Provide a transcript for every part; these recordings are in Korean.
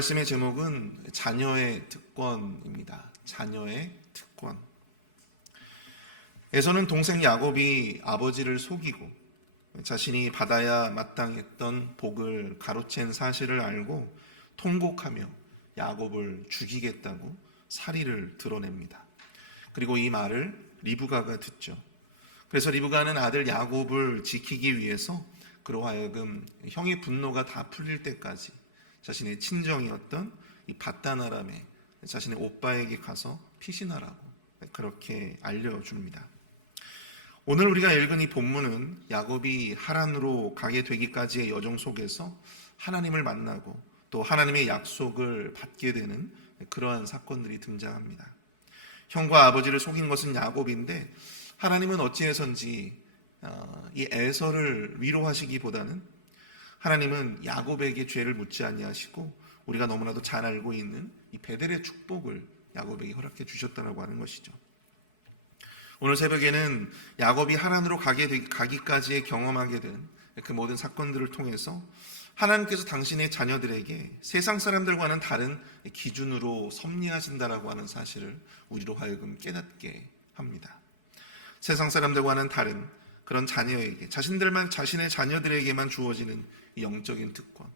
말씀의 제목은 자녀의 특권입니다. 자녀의 특권. 에서는 동생 야곱이 아버지를 속이고 자신이 받아야 마땅했던 복을 가로챈 사실을 알고 통곡하며 야곱을 죽이겠다고 사리를 드러냅니다. 그리고 이 말을 리브가가 듣죠. 그래서 리브가는 아들 야곱을 지키기 위해서 그로 하여금 형의 분노가 다 풀릴 때까지 자신의 친정이었던 이 밧단 아람에 자신의 오빠에게 가서 피신하라고 그렇게 알려줍니다. 오늘 우리가 읽은 이 본문은 야곱이 하란으로 가게 되기까지의 여정 속에서 하나님을 만나고 또 하나님의 약속을 받게 되는 그러한 사건들이 등장합니다. 형과 아버지를 속인 것은 야곱인데 하나님은 어찌해서인지 이 에서를 위로하시기보다는 하나님은 야곱에게 죄를 묻지 아니하시고 우리가 너무나도 잘 알고 있는 이 베델의 축복을 야곱에게 허락해 주셨다고 하는 것이죠. 오늘 새벽에는 야곱이 하란으로 가기까지의 경험하게 된 그 모든 사건들을 통해서 하나님께서 당신의 자녀들에게 세상 사람들과는 다른 기준으로 섭리하신다라고 하는 사실을 우리로 하여금 깨닫게 합니다. 세상 사람들과는 다른 그런 자녀에게, 자신의 자녀들에게만 주어지는 이 영적인 특권,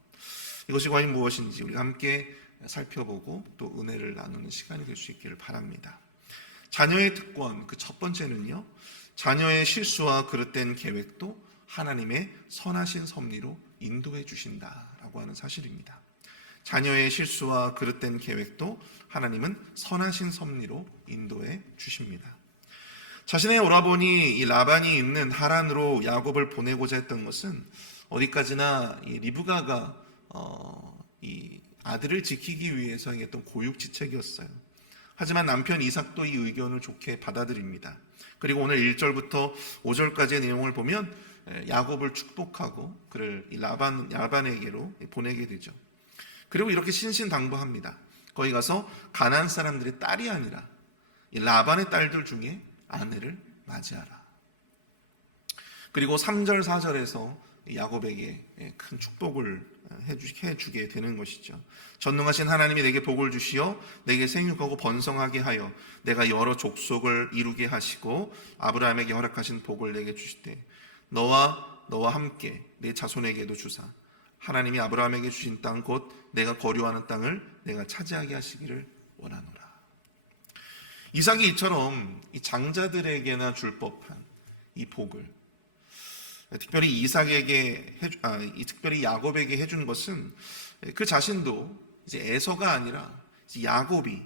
이것이 과연 무엇인지 우리가 함께 살펴보고 또 은혜를 나누는 시간이 될 수 있기를 바랍니다. 자녀의 특권, 그 첫 번째는요, 자녀의 실수와 그릇된 계획도 하나님의 선하신 섭리로 인도해 주신다라고 하는 사실입니다. 자녀의 실수와 그릇된 계획도 하나님은 선하신 섭리로 인도해 주십니다. 자신의 오라버니 이 라반이 있는 하란으로 야곱을 보내고자 했던 것은 어디까지나 이 리브가가 이 아들을 지키기 위해서 했던 고육지책이었어요. 하지만 남편 이삭도 이 의견을 좋게 받아들입니다. 그리고 오늘 1절부터 5절까지의 내용을 보면 야곱을 축복하고 그를 이 라반에게로 보내게 되죠. 그리고 이렇게 신신당부합니다. 거기 가서 가나안 사람들의 딸이 아니라 이 라반의 딸들 중에 아내를 맞이하라. 그리고 3절 4절에서 야곱에게 큰 축복을 해주게 되는 것이죠. 전능하신 하나님이 내게 복을 주시어 내게 생육하고 번성하게 하여 내가 여러 족속을 이루게 하시고 아브라함에게 허락하신 복을 내게 주시되 너와 함께 내 자손에게도 주사 하나님이 아브라함에게 주신 땅 곧 내가 거류하는 땅을 내가 차지하게 하시기를 원하노라. 이삭이 이처럼 이 장자들에게나 줄 법한 이 복을 특별히 특별히 야곱에게 해준 것은 그 자신도 이제 에서가 아니라 이제 야곱이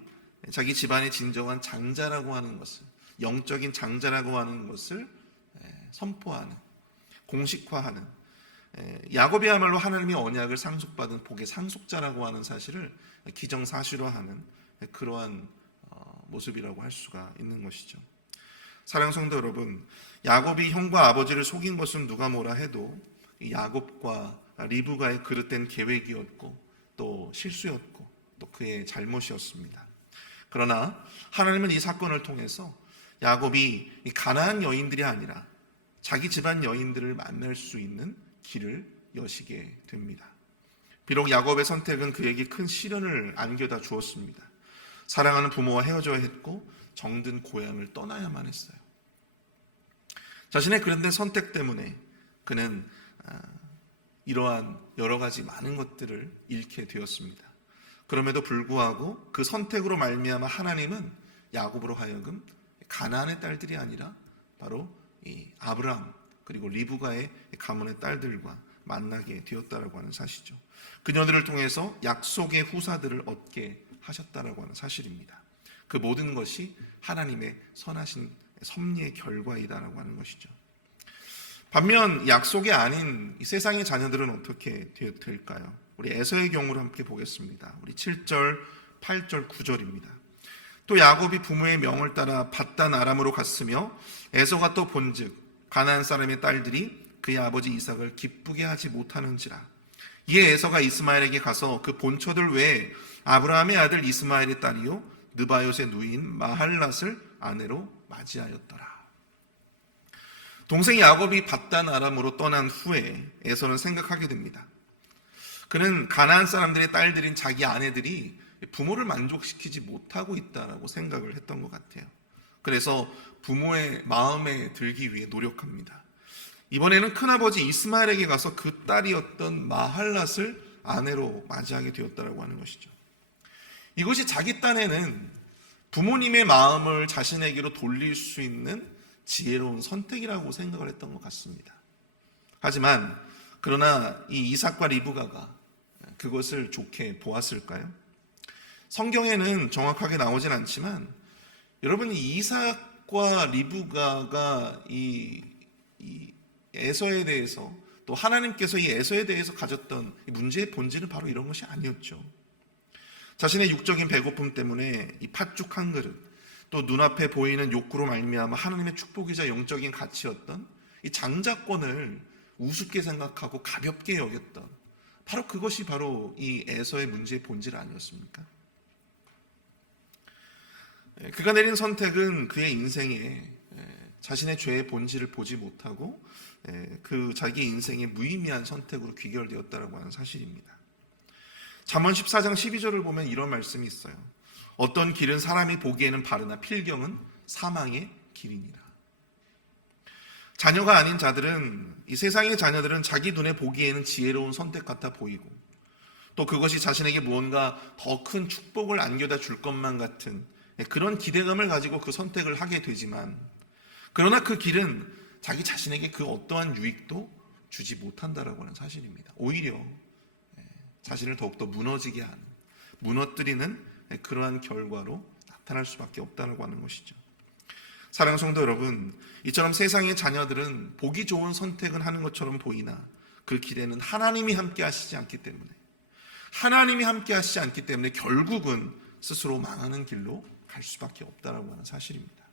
자기 집안의 진정한 장자라고 하는 것을, 영적인 장자라고 하는 것을 선포하는, 공식화하는, 야곱이야말로 하나님의 언약을 상속받은 복의 상속자라고 하는 사실을 기정사실화하는 그러한 모습이라고 할 수가 있는 것이죠. 사랑하는 성도 여러분, 야곱이 형과 아버지를 속인 것은 누가 뭐라 해도 야곱과 리브가의 그릇된 계획이었고 또 실수였고 또 그의 잘못이었습니다. 그러나 하나님은 이 사건을 통해서 야곱이 가나안 여인들이 아니라 자기 집안 여인들을 만날 수 있는 길을 여시게 됩니다. 비록 야곱의 선택은 그에게 큰 시련을 안겨다 주었습니다. 사랑하는 부모와 헤어져야 했고 정든 고향을 떠나야만 했어요. 자신의 그런된 선택 때문에 그는 이러한 여러 가지 많은 것들을 잃게 되었습니다. 그럼에도 불구하고 그 선택으로 말미암아 하나님은 야곱으로 하여금 가나안의 딸들이 아니라 바로 이 아브라함 그리고 리브가의 가문의 딸들과 만나게 되었다라고 하는 사실이죠. 그녀들을 통해서 약속의 후사들을 얻게 하셨다라고 하는 사실입니다. 그 모든 것이 하나님의 선하신 섭리의 결과이다라고 하는 것이죠. 반면 약속이 아닌 이 세상의 자녀들은 어떻게 될까요? 우리 에서의 경우를 함께 보겠습니다. 우리 7절, 8절, 9절입니다. 또 야곱이 부모의 명을 따라 밧단 아람으로 갔으며 에서가 또 본즉 가나안 사람의 딸들이 그의 아버지 이삭을 기쁘게 하지 못하는지라. 이에 에서가 이스마엘에게 가서 그 본처들 외에 아브라함의 아들 이스마엘의 딸이요 느바요의 누이인 마할랏을 아내로 맞이하였더라. 동생 야곱이 밧단 아람으로 떠난 후에 에서는 생각하게 됩니다. 그는 가나안 사람들의 딸들인 자기 아내들이 부모를 만족시키지 못하고 있다라고 생각을 했던 것 같아요. 그래서 부모의 마음에 들기 위해 노력합니다. 이번에는 큰아버지 이스마엘에게 가서 그 딸이었던 마할랏을 아내로 맞이하게 되었다라고 하는 것이죠. 이것이 자기 딴에는 부모님의 마음을 자신에게로 돌릴 수 있는 지혜로운 선택이라고 생각을 했던 것 같습니다. 하지만 그러나 이 이삭과 리브가가 그것을 좋게 보았을까요? 성경에는 정확하게 나오진 않지만 여러분, 이 이삭과 리브가가 이 에서에 대해서, 또 하나님께서 이 에서에 대해서 가졌던 문제의 본질은 바로 이런 것이 아니었죠. 자신의 육적인 배고픔 때문에 이 팥죽 한 그릇, 또 눈앞에 보이는 욕구로 말미암아 하나님의 축복이자 영적인 가치였던 이 장자권을 우습게 생각하고 가볍게 여겼던, 바로 그것이 바로 이 에서의 문제의 본질 아니었습니까? 그가 내린 선택은 그의 인생에 자신의 죄의 본질을 보지 못하고 그 자기 인생의 무의미한 선택으로 귀결되었다고 하는 사실입니다. 잠언 14장 12절을 보면 이런 말씀이 있어요. 어떤 길은 사람이 보기에는 바르나 필경은 사망의 길이니라. 자녀가 아닌 자들은, 이 세상의 자녀들은 자기 눈에 보기에는 지혜로운 선택 같아 보이고, 또 그것이 자신에게 무언가 더 큰 축복을 안겨다 줄 것만 같은 그런 기대감을 가지고 그 선택을 하게 되지만, 그러나 그 길은 자기 자신에게 그 어떠한 유익도 주지 못한다라고 하는 사실입니다. 오히려 자신을 더욱더 무너지게 하는, 무너뜨리는 그러한 결과로 나타날 수밖에 없다라고 하는 것이죠. 사랑하는 성도 여러분, 이처럼 세상의 자녀들은 보기 좋은 선택은 하는 것처럼 보이나 그 길에는 하나님이 함께 하시지 않기 때문에 결국은 스스로 망하는 길로 갈 수밖에 없다라고 하는 사실입니다.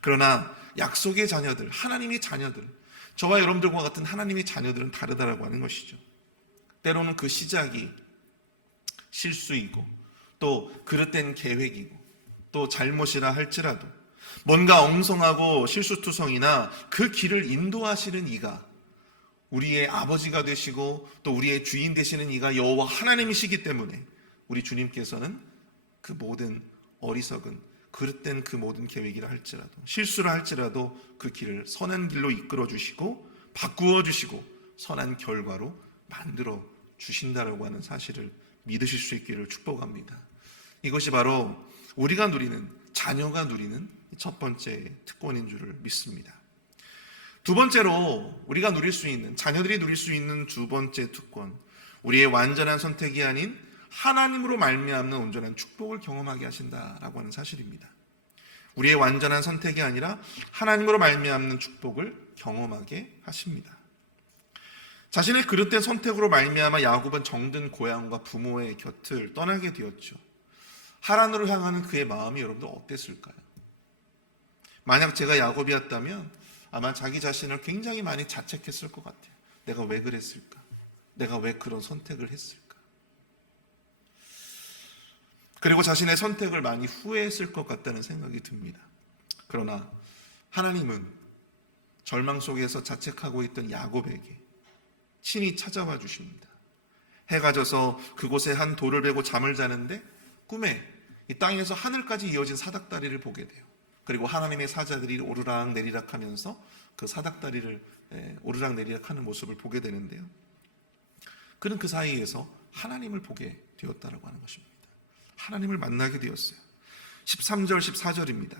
그러나 약속의 자녀들, 하나님의 자녀들, 저와 여러분들과 같은 하나님의 자녀들은 다르다라고 하는 것이죠. 때로는 그 시작이 실수이고, 또 그릇된 계획이고, 또 잘못이라 할지라도 뭔가 엉성하고 실수투성이나 그 길을 인도하시는 이가, 우리의 아버지가 되시고 또 우리의 주인 되시는 이가 여호와 하나님이시기 때문에 우리 주님께서는 그 모든 어리석은 그릇된 그 모든 계획이라 할지라도, 실수라 할지라도 그 길을 선한 길로 이끌어 주시고 바꾸어 주시고 선한 결과로 만들어 주신다라고 하는 사실을 믿으실 수 있기를 축복합니다. 이것이 바로 우리가 누리는, 자녀가 누리는 첫 번째 특권인 줄을 믿습니다. 두 번째로 우리가 누릴 수 있는, 자녀들이 누릴 수 있는 두 번째 특권, 우리의 완전한 선택이 아닌 하나님으로 말미암는 온전한 축복을 경험하게 하신다라고 하는 사실입니다. 우리의 완전한 선택이 아니라 하나님으로 말미암는 축복을 경험하게 하십니다. 자신의 그릇된 선택으로 말미암아 야곱은 정든 고향과 부모의 곁을 떠나게 되었죠. 하란으로 향하는 그의 마음이 여러분들 어땠을까요? 만약 제가 야곱이었다면 아마 자기 자신을 굉장히 많이 자책했을 것 같아요. 내가 왜 그랬을까? 내가 왜 그런 선택을 했을까? 그리고 자신의 선택을 많이 후회했을 것 같다는 생각이 듭니다. 그러나 하나님은 절망 속에서 자책하고 있던 야곱에게 친히 찾아와 주십니다. 해가 져서 그곳에 한 돌을 베고 잠을 자는데 꿈에 이 땅에서 하늘까지 이어진 사닥다리를 보게 돼요. 그리고 하나님의 사자들이 오르락 내리락 하면서 그 사닥다리를 오르락 내리락 하는 모습을 보게 되는데요. 그는 그 사이에서 하나님을 보게 되었다라고 하는 것입니다. 하나님을 만나게 되었어요. 13절 14절입니다.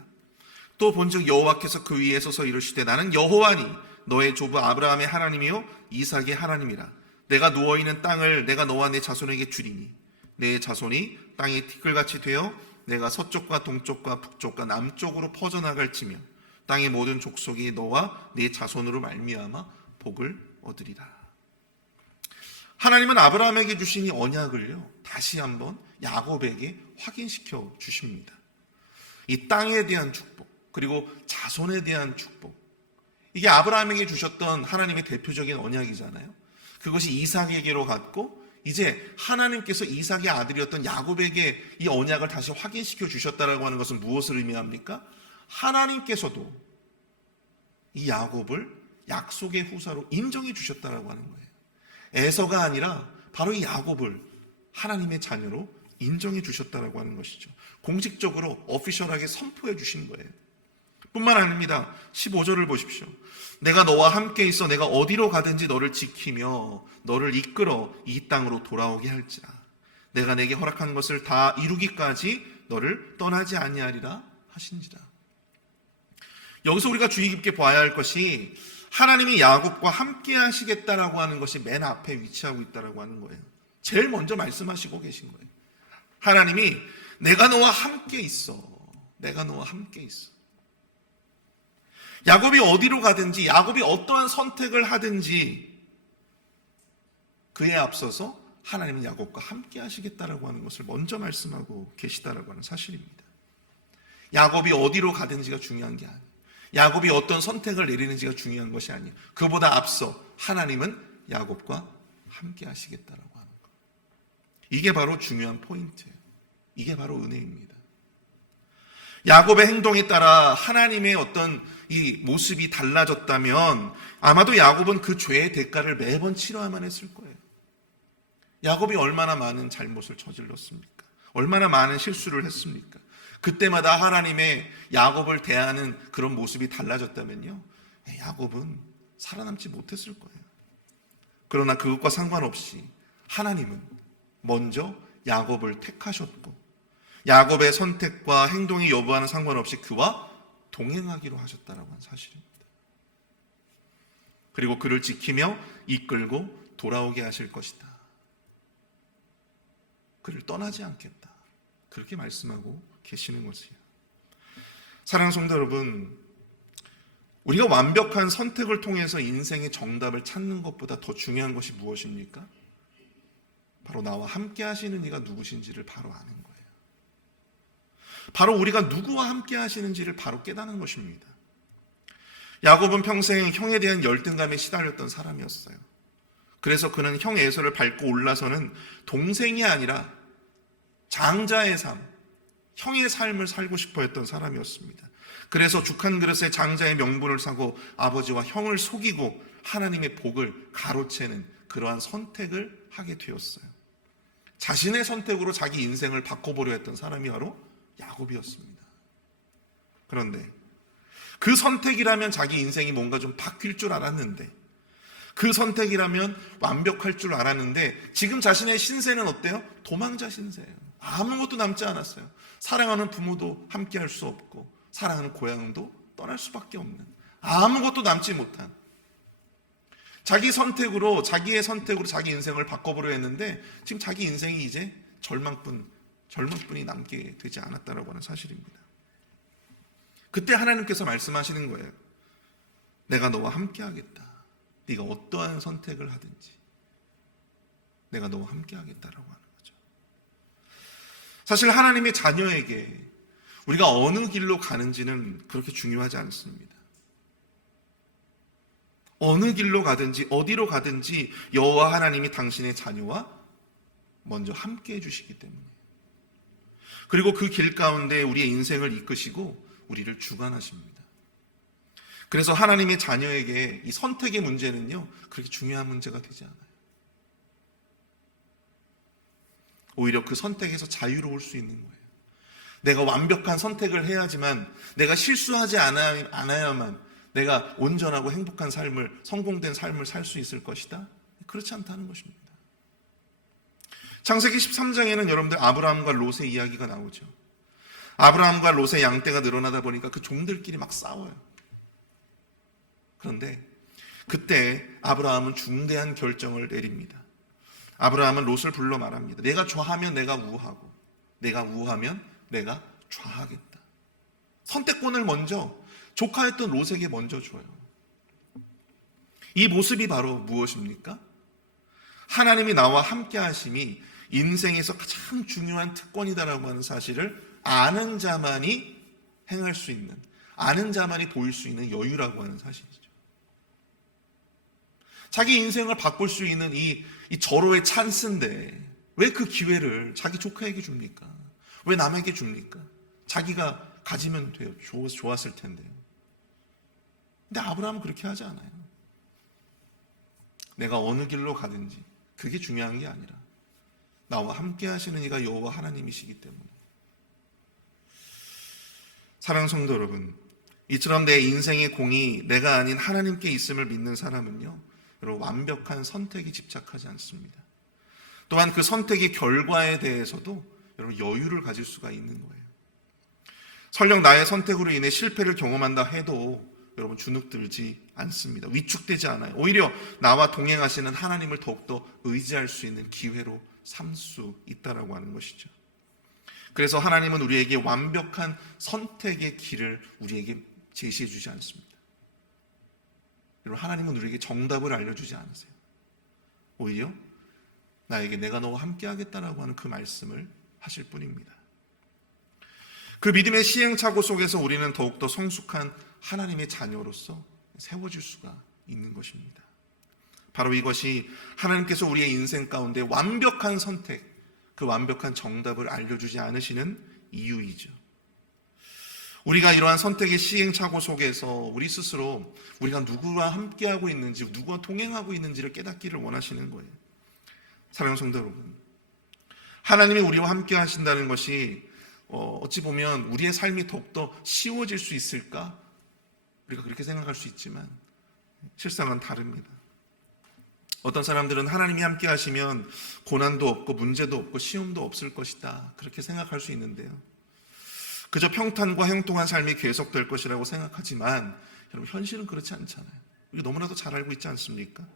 또 본즉 여호와께서 그 위에 서서 이르시되 나는 여호와니 너의 조부 아브라함의 하나님이요 이삭의 하나님이라. 내가 누워있는 땅을 내가 너와 내 자손에게 주리니 내 자손이 땅의 티끌같이 되어 내가 서쪽과 동쪽과 북쪽과 남쪽으로 퍼져나갈지며 땅의 모든 족속이 너와 네 자손으로 말미암아 복을 얻으리라. 하나님은 아브라함에게 주신 이 언약을요 다시 한번 야곱에게 확인시켜 주십니다. 이 땅에 대한 축복, 그리고 자손에 대한 축복, 이게 아브라함에게 주셨던 하나님의 대표적인 언약이잖아요. 그것이 이삭에게로 갔고 이제 하나님께서 이삭의 아들이었던 야곱에게 이 언약을 다시 확인시켜 주셨다라고 하는 것은 무엇을 의미합니까? 하나님께서도 이 야곱을 약속의 후사로 인정해 주셨다라고 하는 거예요. 에서가 아니라 바로 이 야곱을 하나님의 자녀로 인정해 주셨다라고 하는 것이죠. 공식적으로 오피셜하게 선포해 주신 거예요. 뿐만 아닙니다. 15절을 보십시오. 내가 너와 함께 있어 내가 어디로 가든지 너를 지키며 너를 이끌어 이 땅으로 돌아오게 할지라. 내가 내게 허락한 것을 다 이루기까지 너를 떠나지 아니하리라 하신지라. 여기서 우리가 주의 깊게 봐야 할 것이 하나님이 야곱과 함께 하시겠다라고 하는 것이 맨 앞에 위치하고 있다라고 하는 거예요. 제일 먼저 말씀하시고 계신 거예요. 하나님이 내가 너와 함께 있어. 내가 너와 함께 있어. 야곱이 어디로 가든지, 야곱이 어떠한 선택을 하든지 그에 앞서서 하나님은 야곱과 함께 하시겠다라고 하는 것을 먼저 말씀하고 계시다라고 하는 사실입니다. 야곱이 어디로 가든지가 중요한 게 아니에요. 야곱이 어떤 선택을 내리는지가 중요한 것이 아니에요. 그보다 앞서 하나님은 야곱과 함께 하시겠다라고 하는 것. 이게 바로 중요한 포인트예요. 이게 바로 은혜입니다. 야곱의 행동에 따라 하나님의 어떤 이 모습이 달라졌다면 아마도 야곱은 그 죄의 대가를 매번 치러야만 했을 거예요. 야곱이 얼마나 많은 잘못을 저질렀습니까? 얼마나 많은 실수를 했습니까? 그때마다 하나님의 야곱을 대하는 그런 모습이 달라졌다면요, 야곱은 살아남지 못했을 거예요. 그러나 그것과 상관없이 하나님은 먼저 야곱을 택하셨고 야곱의 선택과 행동이 여부와는 상관없이 그와 동행하기로 하셨다라고 하는 사실입니다. 그리고 그를 지키며 이끌고 돌아오게 하실 것이다. 그를 떠나지 않겠다. 그렇게 말씀하고 계시는 것이에요. 사랑하는 성도 여러분, 우리가 완벽한 선택을 통해서 인생의 정답을 찾는 것보다 더 중요한 것이 무엇입니까? 바로 나와 함께 하시는 이가 누구신지를 바로 아는 거예요. 바로 우리가 누구와 함께 하시는지를 바로 깨닫는 것입니다. 야곱은 평생 형에 대한 열등감에 시달렸던 사람이었어요. 그래서 그는 형 에서를 밟고 올라서는 동생이 아니라 장자의 삶, 형의 삶을 살고 싶어 했던 사람이었습니다. 그래서 죽 한 그릇에 장자의 명분을 사고 아버지와 형을 속이고 하나님의 복을 가로채는 그러한 선택을 하게 되었어요. 자신의 선택으로 자기 인생을 바꿔보려 했던 사람이 바로 야곱이었습니다. 그런데 그 선택이라면 자기 인생이 뭔가 좀 바뀔 줄 알았는데, 그 선택이라면 완벽할 줄 알았는데 지금 자신의 신세는 어때요? 도망자 신세예요. 아무것도 남지 않았어요. 사랑하는 부모도 함께 할 수 없고 사랑하는 고향도 떠날 수밖에 없는, 아무것도 남지 못한, 자기의 선택으로 자기 인생을 바꿔보려 했는데 지금 자기 인생이 이제 절망뿐이 남게 되지 않았다라고 하는 사실입니다. 그때 하나님께서 말씀하시는 거예요. 내가 너와 함께 하겠다. 네가 어떠한 선택을 하든지 내가 너와 함께 하겠다라고 하는 거죠. 사실 하나님의 자녀에게 우리가 어느 길로 가는지는 그렇게 중요하지 않습니다. 어느 길로 가든지 어디로 가든지 여호와 하나님이 당신의 자녀와 먼저 함께 해주시기 때문에, 그리고 그 길 가운데 우리의 인생을 이끄시고 우리를 주관하십니다. 그래서 하나님의 자녀에게 이 선택의 문제는요, 그렇게 중요한 문제가 되지 않아요. 오히려 그 선택에서 자유로울 수 있는 거예요. 내가 완벽한 선택을 해야지만, 내가 실수하지 않아야만 내가 온전하고 행복한 삶을, 성공된 삶을 살 수 있을 것이다? 그렇지 않다는 것입니다. 창세기 13장에는 여러분들 아브라함과 롯의 이야기가 나오죠. 아브라함과 롯의 양떼가 늘어나다 보니까 그 종들끼리 막 싸워요. 그런데 그때 아브라함은 중대한 결정을 내립니다. 아브라함은 롯을 불러 말합니다. 내가 좌하면 내가 우하고 내가 우하면 내가 좌하겠다. 선택권을 먼저 조카였던 롯에게 먼저 줘요. 이 모습이 바로 무엇입니까? 하나님이 나와 함께 하심이 인생에서 가장 중요한 특권이다라고 하는 사실을 아는 자만이 행할 수 있는, 아는 자만이 보일 수 있는 여유라고 하는 사실이죠. 자기 인생을 바꿀 수 있는 이 절호의 찬스인데 왜 그 기회를 자기 조카에게 줍니까? 왜 남에게 줍니까? 자기가 가지면 돼요. 좋았을 텐데요. 근데 아브라함은 그렇게 하지 않아요. 내가 어느 길로 가든지 그게 중요한 게 아니라 나와 함께 하시는 이가 여호와 하나님이시기 때문에. 사랑하는 성도 여러분, 이처럼 내 인생의 공이 내가 아닌 하나님께 있음을 믿는 사람은요, 여러분 완벽한 선택에 집착하지 않습니다. 또한 그 선택의 결과에 대해서도 여러분 여유를 가질 수가 있는 거예요. 설령 나의 선택으로 인해 실패를 경험한다 해도 여러분 주눅들지 않습니다. 위축되지 않아요. 오히려 나와 동행하시는 하나님을 더욱더 의지할 수 있는 기회로 삼을 수 있다라고 하는 것이죠. 그래서 하나님은 우리에게 완벽한 선택의 길을 우리에게 제시해 주지 않습니다. 여러분, 하나님은 우리에게 정답을 알려주지 않으세요. 오히려 나에게 내가 너와 함께 하겠다라고 하는 그 말씀을 하실 뿐입니다. 그 믿음의 시행착오 속에서 우리는 더욱더 성숙한 하나님의 자녀로서 세워질 수가 있는 것입니다. 바로 이것이 하나님께서 우리의 인생 가운데 완벽한 선택, 그 완벽한 정답을 알려주지 않으시는 이유이죠. 우리가 이러한 선택의 시행착오 속에서 우리 스스로 우리가 누구와 함께하고 있는지, 누구와 동행하고 있는지를 깨닫기를 원하시는 거예요. 사랑하는 성도 여러분, 하나님이 우리와 함께 하신다는 것이 어찌 보면 우리의 삶이 더욱더 쉬워질 수 있을까? 우리가 그렇게 생각할 수 있지만 실상은 다릅니다. 어떤 사람들은 하나님이 함께 하시면 고난도 없고 문제도 없고 시험도 없을 것이다, 그렇게 생각할 수 있는데요, 그저 평탄과 형통한 삶이 계속될 것이라고 생각하지만 여러분, 현실은 그렇지 않잖아요. 우리 너무나도 잘 알고 있지 않습니까?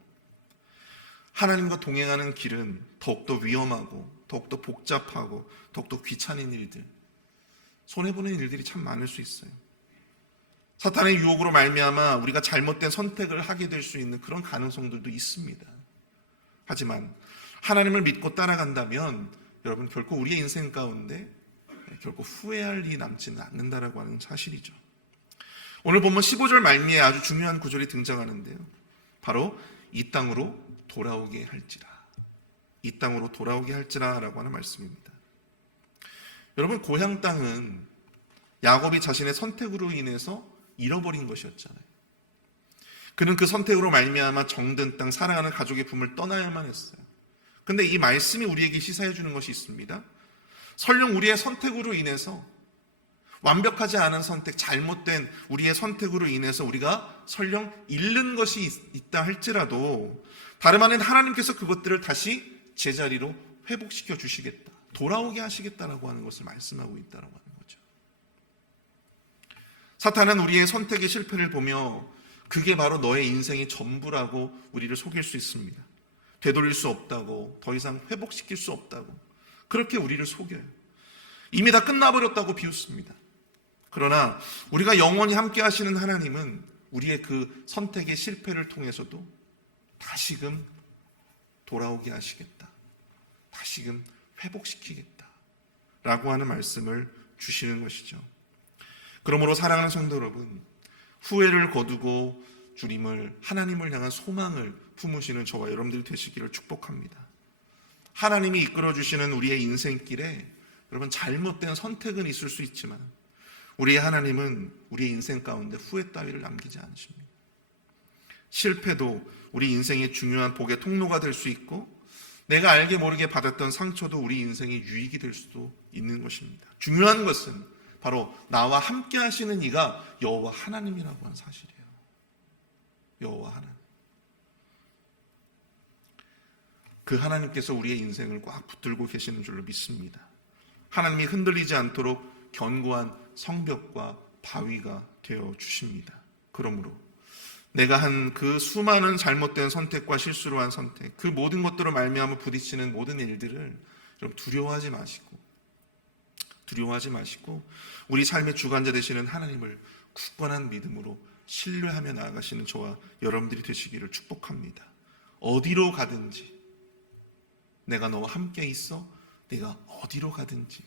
하나님과 동행하는 길은 더욱더 위험하고 더욱더 복잡하고 더욱더 귀찮은 일들, 손해보는 일들이 참 많을 수 있어요. 사탄의 유혹으로 말미암아 우리가 잘못된 선택을 하게 될 수 있는 그런 가능성들도 있습니다. 하지만 하나님을 믿고 따라간다면 여러분, 결코 우리의 인생 가운데 결코 후회할 일이 남지는 않는다라고 하는 사실이죠. 오늘 본문 15절 말미에 아주 중요한 구절이 등장하는데요, 바로 이 땅으로 돌아오게 할지라, 이 땅으로 돌아오게 할지라라고 하는 말씀입니다. 여러분, 고향 땅은 야곱이 자신의 선택으로 인해서 잃어버린 것이었잖아요. 그는 그 선택으로 말미암아 정든 땅, 사랑하는 가족의 품을 떠나야만 했어요. 그런데 이 말씀이 우리에게 시사해 주는 것이 있습니다. 설령 우리의 선택으로 인해서, 완벽하지 않은 선택, 잘못된 우리의 선택으로 인해서 우리가 설령 잃는 것이 있다 할지라도 다름 아닌 하나님께서 그것들을 다시 제자리로 회복시켜 주시겠다, 돌아오게 하시겠다라고 하는 것을 말씀하고 있다라고 하는 거죠. 사탄은 우리의 선택의 실패를 보며 그게 바로 너의 인생의 전부라고 우리를 속일 수 있습니다. 되돌릴 수 없다고, 더 이상 회복시킬 수 없다고, 그렇게 우리를 속여요. 이미 다 끝나버렸다고 비웃습니다. 그러나 우리가 영원히 함께 하시는 하나님은 우리의 그 선택의 실패를 통해서도 다시금 돌아오게 하시겠다, 다시금 회복시키겠다 라고 하는 말씀을 주시는 것이죠. 그러므로 사랑하는 성도 여러분, 후회를 거두고 주님을, 하나님을 향한 소망을 품으시는 저와 여러분들이 되시기를 축복합니다. 하나님이 이끌어주시는 우리의 인생길에 여러분, 잘못된 선택은 있을 수 있지만 우리의 하나님은 우리의 인생 가운데 후회 따위를 남기지 않으십니다. 실패도 우리 인생의 중요한 복의 통로가 될 수 있고, 내가 알게 모르게 받았던 상처도 우리 인생의 유익이 될 수도 있는 것입니다. 중요한 것은 바로 나와 함께 하시는 이가 여호와 하나님이라고 하는 사실이에요. 여호와 하나님. 그 하나님께서 우리의 인생을 꽉 붙들고 계시는 줄로 믿습니다. 하나님이 흔들리지 않도록 견고한 성벽과 바위가 되어 주십니다. 그러므로 내가 한 그 수많은 잘못된 선택과 실수로 한 선택, 그 모든 것들로 말미암아 부딪히는 모든 일들을 여러분 두려워하지 마시고 우리 삶의 주관자 되시는 하나님을 굳건한 믿음으로 신뢰하며 나아가시는 저와 여러분들이 되시기를 축복합니다. 어디로 가든지 내가 너와 함께 있어, 내가 어디로 가든지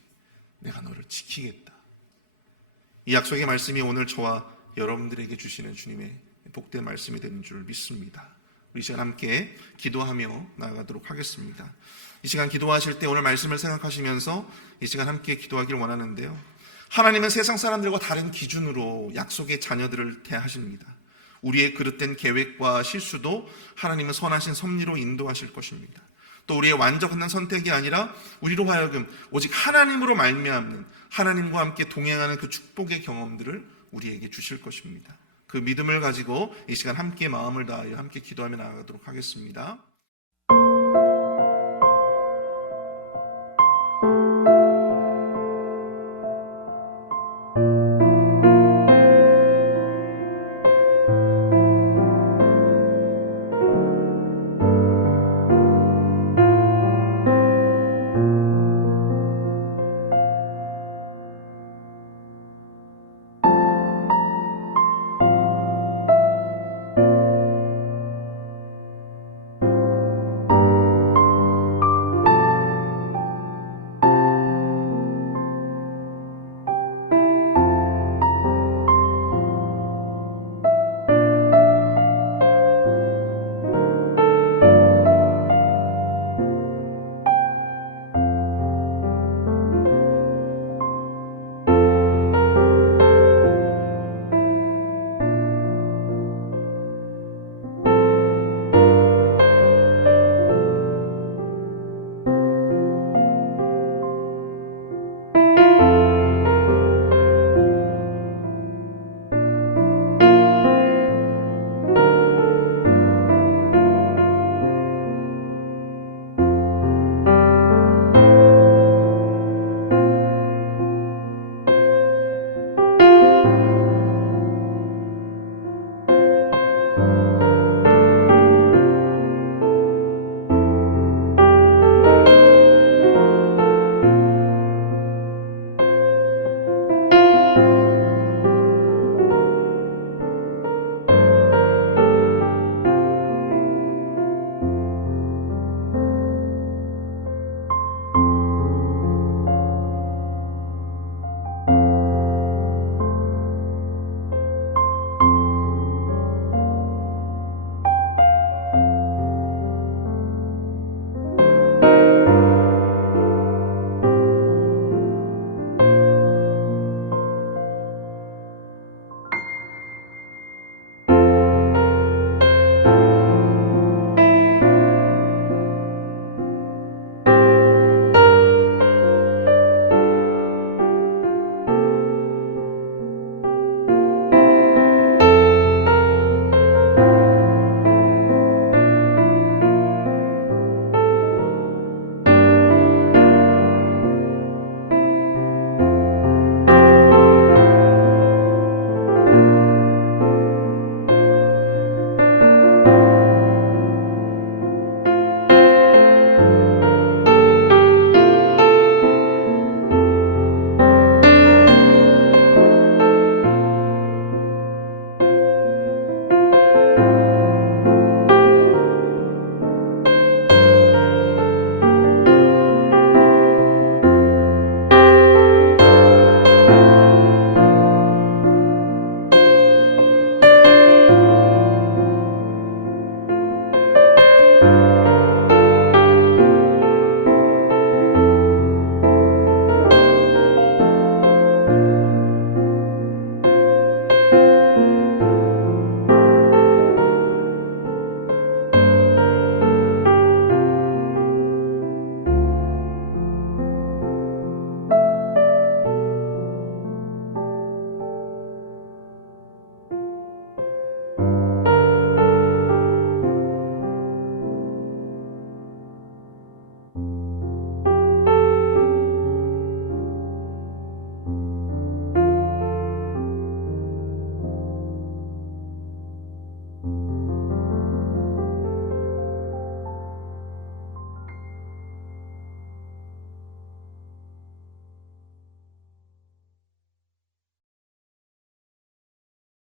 내가 너를 지키겠다. 이 약속의 말씀이 오늘 저와 여러분들에게 주시는 주님의 복된 말씀이 되는 줄 믿습니다. 우리 시간 함께 기도하며 나아가도록 하겠습니다. 이 시간 기도하실 때 오늘 말씀을 생각하시면서 이 시간 함께 기도하기를 원하는데요, 하나님은 세상 사람들과 다른 기준으로 약속의 자녀들을 대하십니다. 우리의 그릇된 계획과 실수도 하나님은 선하신 섭리로 인도하실 것입니다. 또 우리의 완벽한 선택이 아니라 우리로 하여금 오직 하나님으로 말미암는, 하나님과 함께 동행하는 그 축복의 경험들을 우리에게 주실 것입니다. 그 믿음을 가지고 이 시간 함께 마음을 다하여 함께 기도하며 나아가도록 하겠습니다.